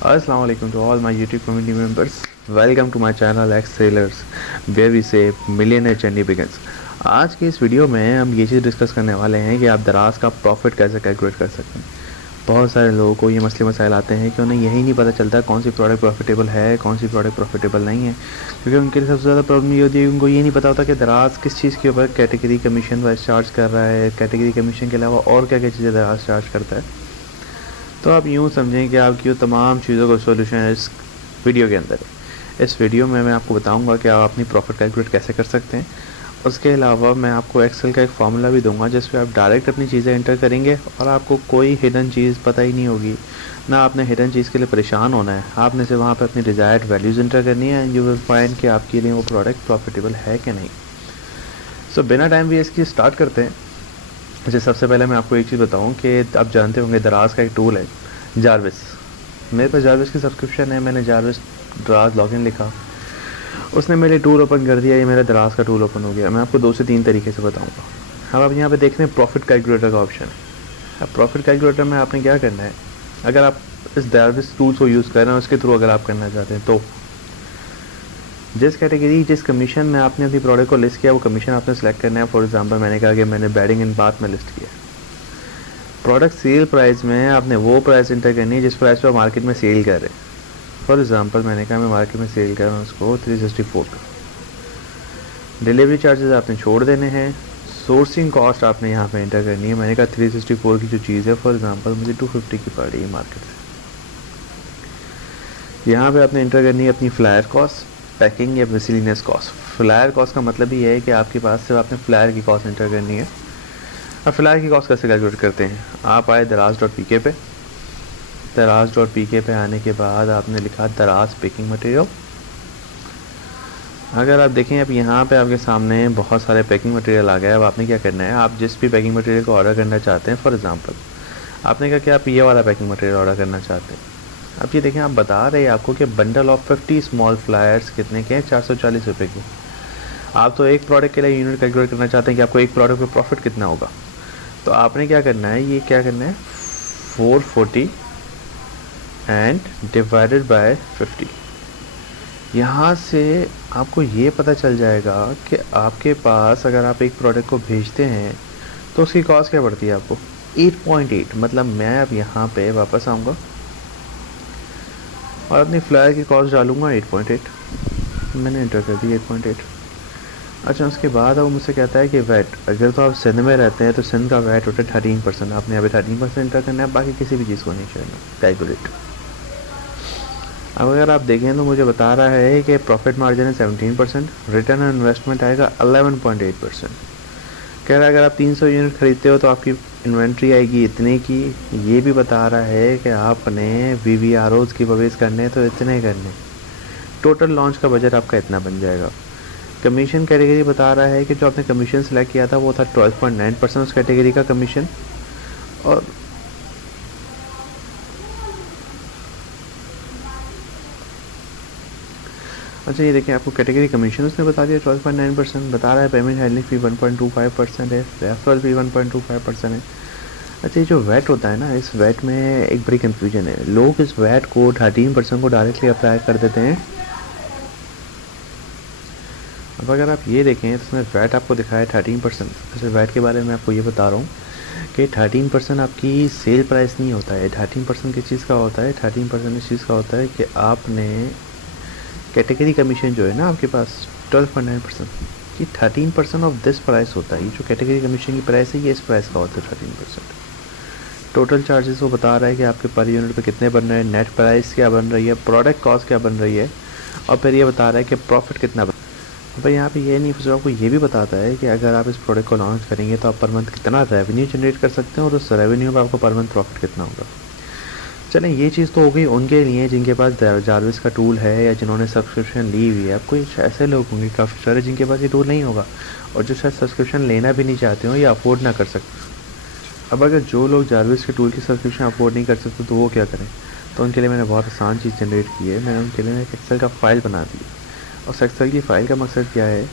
Assalamu alaikum to all my YouTube community members. Welcome to my channel X Sailors, where we say millionaire journey begins. आज की इस video में हम ये चीज़ discuss करने वाले हैं कि आप दराज का प्रॉफिट कैसे कैलकुलेट कर सकते हैं। बहुत सारे लोगों को ये मसले मसाइल आते हैं कि उन्हें यही नहीं पता चलता कौन सी प्रोडक्ट प्रॉफिटेबल है, कौन सी प्रोडक्ट प्रॉफिटेबल नहीं है, क्योंकि उनके लिए सबसे ज़्यादा प्रॉब्लम ये होती है उनको ये नहीं पता होता कि दराज किस चीज़ के ऊपर कैटेगरी कमीशन वाइज चार्ज कर रहा है, कैटेगरी कमीशन के अलावा और क्या क्या चीज़ें दराज चार्ज करता है। तो आप यूँ समझें कि आपकी वो तमाम चीज़ों का सोल्यूशन इस वीडियो के अंदर है। इस वीडियो में मैं आपको बताऊंगा कि आप अपनी प्रॉफिट कैलकुलेट कैसे कर सकते हैं। उसके अलावा मैं आपको एक्सेल का एक फार्मूला भी दूंगा जिस पे आप डायरेक्ट अपनी चीज़ें एंटर करेंगे और आपको कोई हिडन चीज़ पता ही नहीं होगी, ना आपने हिडन चीज़ के लिए परेशान होना है। आपने से वहाँ पर अपनी डिज़ायर्ड वैल्यूज़ एंटर करनी है एंड यू विल फाइंड कि आपके लिए वो प्रोडक्ट प्रॉफिटेबल है कि नहीं। सो बिना टाइम वेस्ट किए स्टार्ट करते हैं। अच्छा, सबसे पहले मैं आपको एक चीज़ बताऊं कि आप जानते होंगे दराज का एक टूल है जारविस। मेरे पास जारविस की सब्सक्रिप्शन है, मैंने जारविस दराज लॉगिन लिखा, उसने मेरे टूल ओपन कर दिया, ये मेरा दराज का टूल ओपन हो गया। मैं आपको 2 से 3 तरीके से बताऊंगा। अब आप यहाँ पे देख रहे हैं प्रॉफिट कैलकुलेटर का ऑप्शन है। अब प्रॉफिट कैलकुलेटर में आपने क्या करना है, अगर आप इस जारविस टूल्स को यूज़ कर रहे हैं उसके थ्रू अगर आप करना चाहते हैं तो जिस कैटेगरी जिस कमीशन में आपने अपनी प्रोडक्ट को लिस्ट किया वो कमीशन आपने सेलेक्ट करना है। फॉर एग्जांपल मैंने कहा कि मैंने बेडिंग एंड बाथ में लिस्ट किया, प्रोडक्ट सेल प्राइस में आपने वो प्राइस इंटर करनी है जिस प्राइस पर मार्केट में सेल कर रहे हैं। फॉर एग्जांपल मैंने कहा मैं मार्केट में सेल कर रहा हूँ उसको 364 का। डिलीवरी चार्जेस आपने छोड़ देने हैं, सोर्सिंग कॉस्ट आपने यहाँ पे इंटर करनी है। मैंने कहा 364 की जो चीज़ है फॉर एग्जांपल मुझे 250 की पड़ रही है मार्केट से। यहाँ पे आपने इंटर करनी है अपनी फ्लायर कॉस्ट, पैकिंग या मिसलिनियस कॉस्ट। फ्लायर कॉस्ट का मतलब ये है कि आपके पास सिर्फ आपने फ्लायर की कॉस्ट एंटर करनी है। अब फ्लायर की कॉस्ट कैसे कैलकुलेट करते हैं, आप आए दराज.pk पे, दराज.pk पे आने के बाद आपने लिखा दराज पैकिंग मटेरियल। अगर आप देखें अब यहाँ पे आपके सामने बहुत सारे पैकिंग मटेरियल आ गए। अब आपने क्या करना है, आप जिस भी पैकिंग मटेरियल को ऑर्डर करना चाहते हैं, फॉर एग्जांपल आपने कहा कि आप ये वाला पैकिंग मटेरियल ऑर्डर करना चाहते हैं। अब ये देखें, आप बता रहे हैं आपको कि बंडल ऑफ 50 स्मॉल फ्लायर्स कितने के हैं, 440 रुपये के। आप तो एक प्रोडक्ट के लिए यूनिट कैलकुलेट करना चाहते हैं कि आपको एक प्रोडक्ट पे प्रॉफिट कितना होगा। तो आपने क्या करना है, ये क्या करना है 440 एंड डिवाइडेड बाय 50। यहाँ से आपको ये पता चल जाएगा कि आपके पास अगर आप एक प्रोडक्ट को भेजते हैं तो उसकी कॉस्ट क्या पड़ती है आपको 8.8। मतलब मैं अब यहाँ पे वापस आऊँगा और अपनी फ्लायर की कॉस्ट डालूँगा 8.8। मैंने इंटर कर दी 8.8। अच्छा, उसके बाद अब मुझसे कहता है कि वैट, अगर तो आप सिंध में रहते हैं तो सिंध का वैट होता है 13%। आपने यहाँ पे 13% इंटर करना है, बाकी किसी भी चीज़ को नहीं करना कैलकुलेट। अब अगर आप देखें तो मुझे बता रहा है कि प्रॉफिट मार्जिन है 17%, रिटर्न ऑन इन्वेस्टमेंट आएगा 11.8%। कह रहा है अगर आप 300 यूनिट खरीदते हो तो आपकी इन्वेंट्री आएगी इतने की। ये भी बता रहा है कि आपने VVROs की परवेज करने तो इतने करने, टोटल लॉन्च का बजट आपका इतना बन जाएगा। कमीशन कैटेगरी बता रहा है कि जो आपने कमीशन सेलेक्ट किया था वो था 12.9% उस कैटेगरी का कमीशन। और अच्छा, ये देखिए आपको कैटेगरी कमीशन उसने बता दिया 12.9%। बता रहा है पेमेंट हैंडलिंग फ़ी 1.25% है, रेफरल फी 1.25% है। अच्छा, ये जो वैट होता है ना, इस वैट में एक बड़ी कन्फ्यूजन है। लोग इस वैट को 13% को डायरेक्टली अप्लाई कर देते हैं। अब अगर आप ये देखें तो इसमें वैट आपको दिखाया 13%। जैसे वैट के बारे में आपको ये बता रहा हूँ कि 13% आपकी सेल प्राइस नहीं होता है। 13% किस चीज़ का होता है, 13% इस चीज़ का होता है कि आपने कैटेगरी कमीशन जो है ना आपके पास 12.9%, कि 13% ऑफ दिस प्राइस होता है। ये जो कैटेगरी कमीशन की प्राइस है ये इस प्राइस का होता है 13%। टोटल चार्जेस वो बता रहा है कि आपके पर यूनिट पे कितने बन रहे हैं, नेट प्राइस क्या बन रही है, प्रोडक्ट कॉस्ट क्या बन रही है, और फिर ये बता रहा है कि प्रॉफिट कितना बन। भाई यहाँ पे ये नहीं, फिर आपको ये भी बताता है कि अगर आप इस प्रोडक्ट को लॉन्च करेंगे तो आप पर मंथ कितना रेवेन्यू जनरेट कर सकते हैं और उस रेवेन्यू में आपको पर मंथ प्रॉफिट कितना होगा। चलें, ये चीज़ तो हो गई उनके लिए जिनके पास जारविस का टूल है या जिन्होंने सब्सक्रिप्शन ली हुई है। अब कोई ऐसे लोग होंगे काफ़ी सारे जिनके पास ये टूल नहीं होगा और जो शायद सब्सक्रिप्शन लेना भी नहीं चाहते हो या अफोर्ड ना कर सकते। अब अगर जो लोग जारविस के टूल की सब्सक्रिप्शन अफोर्ड नहीं कर सकते तो वो क्या करें, तो उनके लिए मैंने बहुत आसान चीज़ जनरेट की है। मैंने उनके लिए एक एक्सेल का फ़ाइल बना दी। और एक्सेल की फ़ाइल का मकसद क्या है,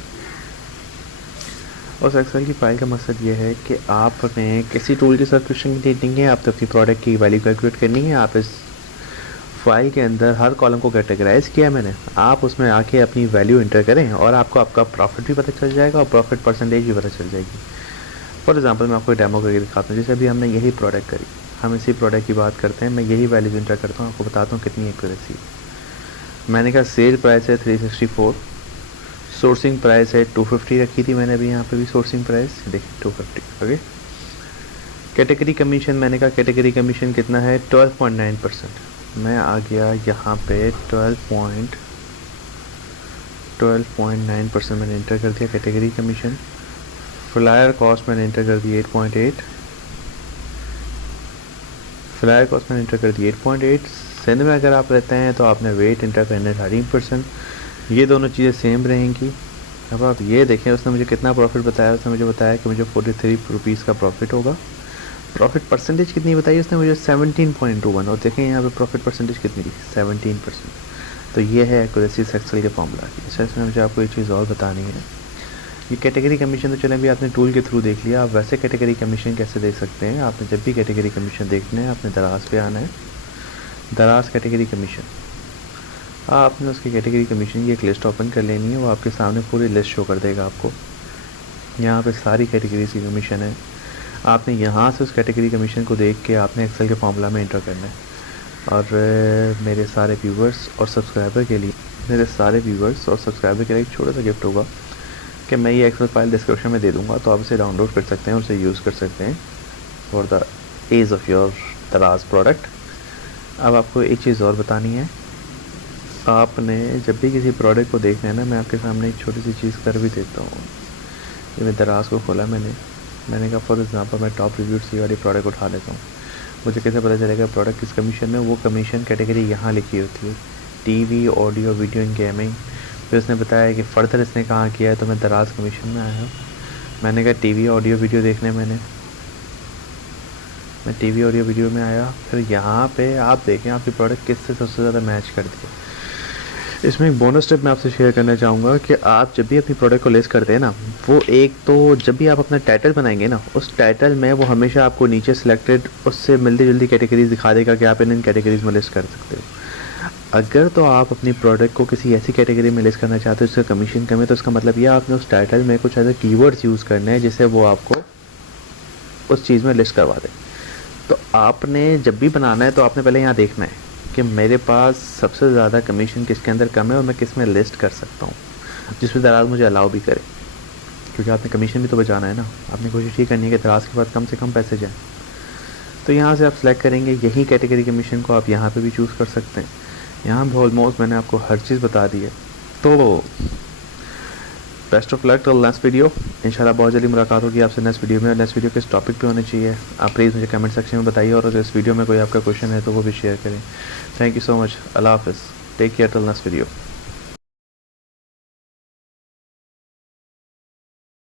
उस एक्सेल की फ़ाइल का मकसद ये है कि आपने किसी टूल की सब्सक्रिप्शन की नहीं है, आप तो अपनी प्रोडक्ट की वैल्यू कैलकुलेट करनी है। आप इस फाइल के अंदर हर कॉलम को कैटेगराइज किया मैंने। आप उसमें आके अपनी वैल्यू इंटर करें और आपको आपका प्रॉफिट भी पता चल जाएगा और प्रॉफिट परसेंटेज भी पता चल जाएगी। फॉर एग्जांपल मैं आपको डेमो करके दिखाता हूँ। जैसे अभी हमने यही प्रोडक्ट करी, हम इसी प्रोडक्ट की बात करते हैं। मैं यही वैल्यूज इंटर करता हूँ, आपको बताता हूँ कितनी एक्यूरेसी है। मैंने कहा सेल प्राइस है 364, सोर्सिंग प्राइस है 250 रखी थी मैंने अभी यहाँ पे भी सोर्सिंग प्राइस देखिए 250। ओके, कैटेगरी कमीशन मैंने कहा कैटेगरी कमीशन कितना है 12.9%। मैं आ गया यहाँ पे 12.9% मैंने इंटर कर दिया कैटेगरी कमीशन। फ्लायर कॉस्ट मैंने इंटर कर दी 8.8, फ्लायर कॉस्ट मैंने इंटर कर दी 8.8। सिंध में अगर आप रहते हैं तो आपने वेट इंटर करना है 13%। ये दोनों चीज़ें सेम रहेंगी। अब आप ये देखें उसने मुझे कितना प्रॉफिट बताया। उसने मुझे बताया कि मुझे 43 रुपीज़ का प्रॉफिट होगा। प्रॉफिट परसेंटेज कितनी बताई उसने मुझे 17.21, और देखें यहाँ पे प्रॉफिट परसेंटेज कितनी थी 17%। तो ये है एक्यूरेसी एक्सेल के फॉर्मूला की। अच्छा, इसमें मुझे आपको एक चीज़ और बतानी है। ये कैटेगरी कमीशन तो चलें भी आपने टूल के थ्रू देख लिया। आप वैसे कैटेगरी कमीशन कैसे देख सकते हैं? आपने जब भी कैटेगरी कमीशन देखना है आपने दराज पे आना है, दराज कैटेगरी कमीशन। आपने उसकी कैटेगरी कमीशन की एक लिस्ट ओपन कर लेनी है। वो आपके सामने पूरी लिस्ट शो कर देगा आपको। यहाँ पे सारी कैटेगरीज की कमीशन है। आपने यहाँ से उस कैटेगरी कमीशन को देख के आपने एक्सेल के फॉर्मूला में इंटर करना है। और मेरे सारे व्यूवर्स और सब्सक्राइबर के लिए एक छोटा सा गिफ्ट होगा कि मैं ये एक्सेल फाइल डिस्क्रिप्शन में दे दूँगा, तो आप उसे डाउनलोड कर सकते हैं और उसे यूज़ कर सकते हैं for the age of your दराज प्रोडक्ट। अब आपको एक चीज़ और बतानी है। आपने जब भी किसी प्रोडक्ट को देखना है ना, मैं आपके सामने एक छोटी सी चीज़ कर भी देता हूँ। ये मैं दराज को खोला मैंने कहा फॉर एग्जांपल मैं टॉप रिव्यू से वाली प्रोडक्ट उठा लेता हूँ। मुझे कैसे पता चलेगा प्रोडक्ट किस कमीशन में? वो कमीशन कैटेगरी यहाँ लिखी होती है, TV, audio, video and gaming. फिर उसने बताया कि फ़र्दर इसने कहाँ किया है, तो मैं दराज कमीशन में आया हूँ। मैंने कहा टीवी, ऑडियो, वीडियो देखने मैं टीवी, ऑडियो, वीडियो में आया। फिर यहाँ पे आप देखें आपकी प्रोडक्ट किससे सबसे ज़्यादा मैच करती है। इसमें एक बोनस टिप मैं आपसे शेयर करना चाहूँगा कि आप जब भी अपनी प्रोडक्ट को लिस्ट करते हैं ना, वो एक तो जब भी आप अपना टाइटल बनाएंगे ना, उस टाइटल में वो हमेशा आपको नीचे सिलेक्टेड उससे मिलती जुलती कैटेगरीज दिखा देगा कि आप इन कैटेगरीज में लिस्ट कर सकते हो। अगर तो आप अपनी प्रोडक्ट को किसी ऐसी कैटेगरी में लिस्ट करना चाहते हो जिसका कमीशन कम है, तो इसका मतलब यह आपने उस टाइटल में कुछ ऐसे कीवर्ड्स यूज़ करने हैं जिससे वो आपको उस चीज़ में लिस्ट करवा दे। तो आपने जब भी बनाना है तो आपने पहले यहाँ देखना है कि मेरे पास सबसे ज़्यादा कमीशन किसके अंदर कम है और मैं किस में लिस्ट कर सकता हूँ, जिसमें दराज मुझे अलाउ भी करे, क्योंकि आपने कमीशन भी तो बचाना है ना। आपने कोशिश ये करनी है कि दराज के पास कम से कम पैसे जाएँ। तो यहाँ से आप सेलेक्ट करेंगे, यही कैटेगरी कमीशन को आप यहाँ पे भी चूज़ कर सकते हैं। यहाँ पर ऑलमोस्ट मैंने आपको हर चीज़ बता दी है। तो best of luck till next video. इंशाल्लाह बहुत जल्दी मुलाकात होगी आपसे नेक्स्ट वीडियो में। नेक्स्ट वीडियो किस टॉपिक पे होनी चाहिए आप प्लीज़ मुझे कमेंट सेक्शन में बताइए, और अगर इस वीडियो में कोई आपका क्वेश्चन है तो वो भी शेयर करें। Thank you so much. अल्लाह हाफ़िज़। Take care till next video.